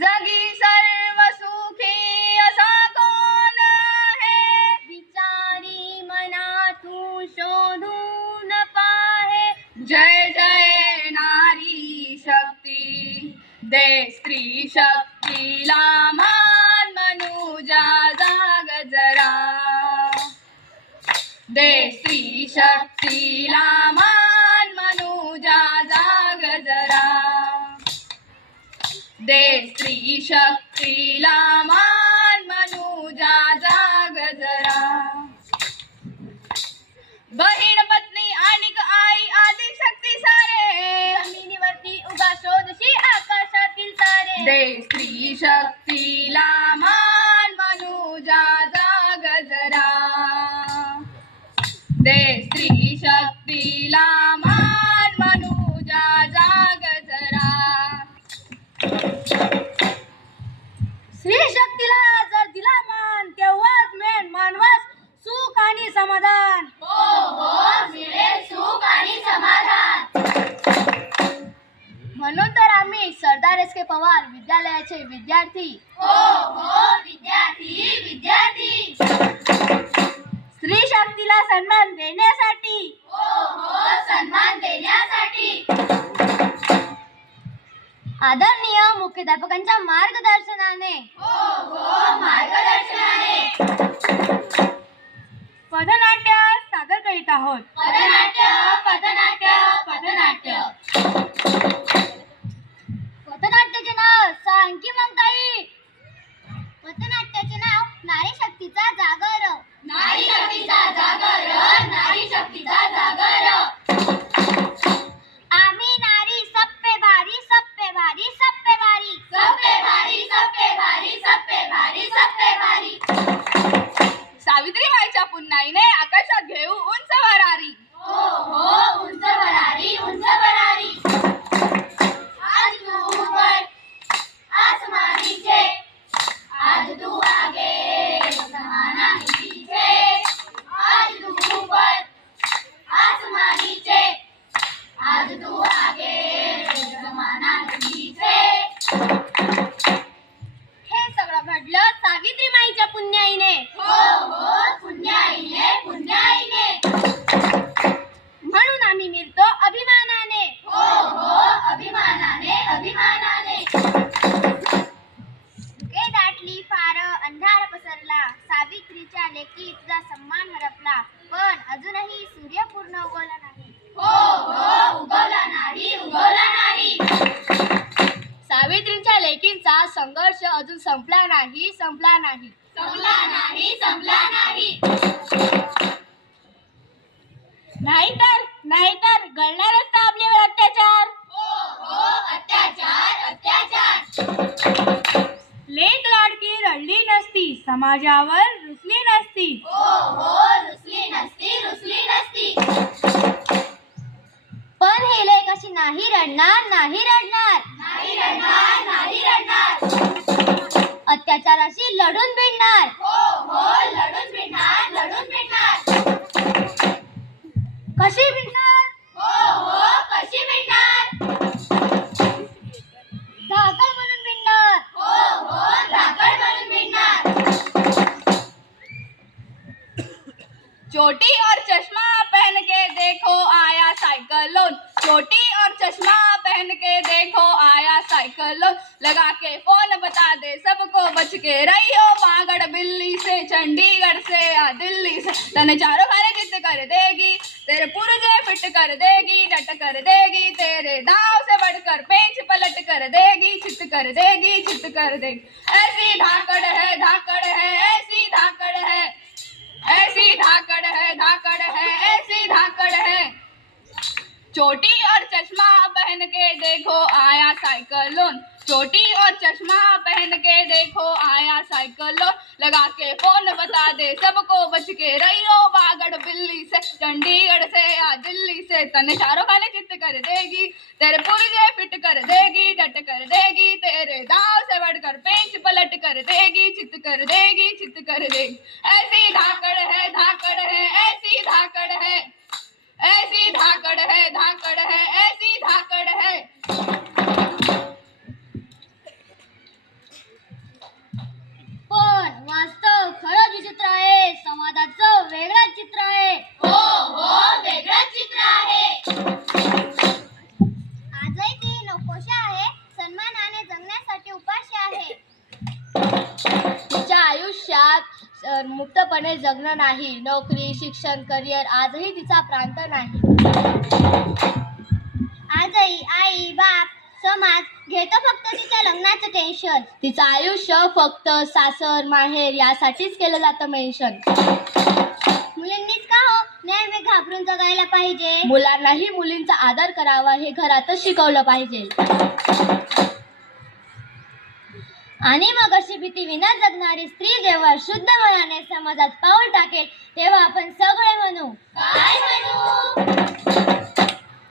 जगी सर्व सुखी असा कोण आहे? विचारी मना तू शोधून पाहे. जय जय नारी शक्ती. दे स्त्री शक्तीला मान मनुजा जाग जरा. दे स्त्री शक्तीला दे स्त्री शक्तीला मान विद्यालयाचे विद्यार्थी हो हो विद्यार्थी विद्यार्थी स्त्री शक्तीला सन्मान देण्यासाठी हो हो सन्मान देण्यासाठी आदरणीय मुख्याध्यापकांच्या मार्गदर्शनाने हो हो मार्गदर्शनाने पथनाट्य सादर करीत आहोत पथनाट्य पथनाट्य पथनाट्य नारी शक्तीचा जागर नारी शक्तीचा जागर. पुण्याईने. हो हो पुण्याईने पुण्याईने म्हणून आम्ही मिळतो अभिमानाने. हो हो अभिमानाने अभिमानाने धुके दाटली फार अंधार पसरला. सावित्रीच्या लेकी इतका सन्मान हरपला. पण अजूनही सूर्य पूर्ण उगवला नाही हो हो उगवला नाही उगवला नाही. सावित्रीच्या लेकींचा संघर्ष अजून संपला नाही संपला नाही. नाही संपला नाही. नाहीतर नाहीतर घडणारच ना आपल्यावर अत्याचार. हो अत्याचार अत्याचार. लेक लाडकी रडली नसती समाजावर रुसली नसती. हो हो रुसली नसती रुसली नसती. पण हे लेख अशी नाही रडणार नाही रडणार. नाही रडणार नाही रडणार. अत्याचाराशी लढून भिडणार. हो कशी भिडणार हो हो, कशी भिडणार धाकड म्हणून भिडणार हो हो, धाकड म्हणून भिडणार चोटी और चश्मा पहन के देखो आया साइकिलोन चोटी और चश्मा पहन के देखो, आया साइकिल। लगा के फ़ोन बता दे सबको, बच के रहियो बागड़ बिल्ली से, चंडीगढ़ से, या दिल्ली से। तने चारों खाने चित कर देगी, तेरे पुरजे फिट कर देगी, डट कर देगी, तेरे दाव से बढ़कर पेंच पलट कर देगी, चित कर देगी, चित कर देगी। ऐसी धाकड़ है धाकड़ है, ऐसी धाकड़ है, ऐसी धाकड़ है, धाकड़ है ऐसी धाकड़ है चोटी और चश्मा पहन के देखो, आया साइकिलोन चोटी और चश्मा पहन के देखो, आया साइकिलोन लगा के फ़ोन बता दे, सबको बच के रहियो बागड़ बिल्ली से. चंडीगढ़ से या दिल्ली से, तने चारों खाने चित्त कर देगी. तेरे पुर्जे फिट कर देगी, डट कर देगी. तेरे दाव से बढ़कर पेंच पलट कर देगी, चित कर देगी, चित कर देगी. ऐसी धाकड़ है धाकड़ है, ऐसी धाकड़ है. ऐसी धाकड़ है धाकड़ है ऐसी धाकड़ है। पण वास्तव खरं विचित्र आहे समाजाचं वेगळंच चित्र आहे. हो. जगणं नाही. नोकरी शिक्षण करिअर आजही तिचा प्रांत नाही. आजही आई बाप समाज घेतो फक्त तिच्या लग्नाचं टेन्शन तिचं आयुष्य फक्त सासर माहेर यासाठीच केलं जातं मेन्शन मुलींनीच का हो नेहमी घाबरून जगायला पाहिजे? मुलांनाही मुलींचा आदर करावा हे घरातच शिकवलं पाहिजे. आणि मग अशी भीती विना जगणारी स्त्री जेव्हा शुद्ध मनाने समाजात पाऊल टाकेल तेव्हा आपण सगळे म्हणू काय म्हणू?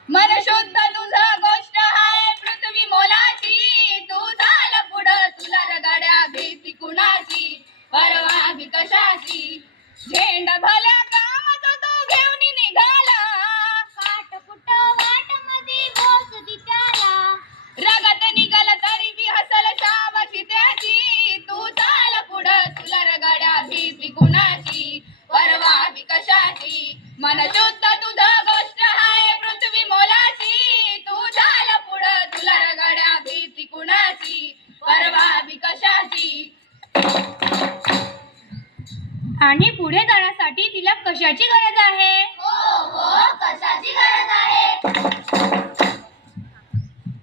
मन शुद्ध तुझा गोष्ट आहे पृथ्वी मोलाची. तू झाला पुढं तुला रगाड्या भीती कुणाची? परवा भी कशाची? झेंडा भल्या परवा भी कशाची? आणि पुढे जाण्यासाठी तिला कशाची गरज आहे? हो हो कशाची गरज आहे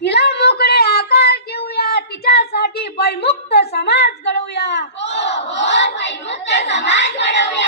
तिला मोकळे आकाश देऊया तिच्यासाठी भयमुक्त समाज घडवूया. हो हो भयमुक्त समाज घडवूया.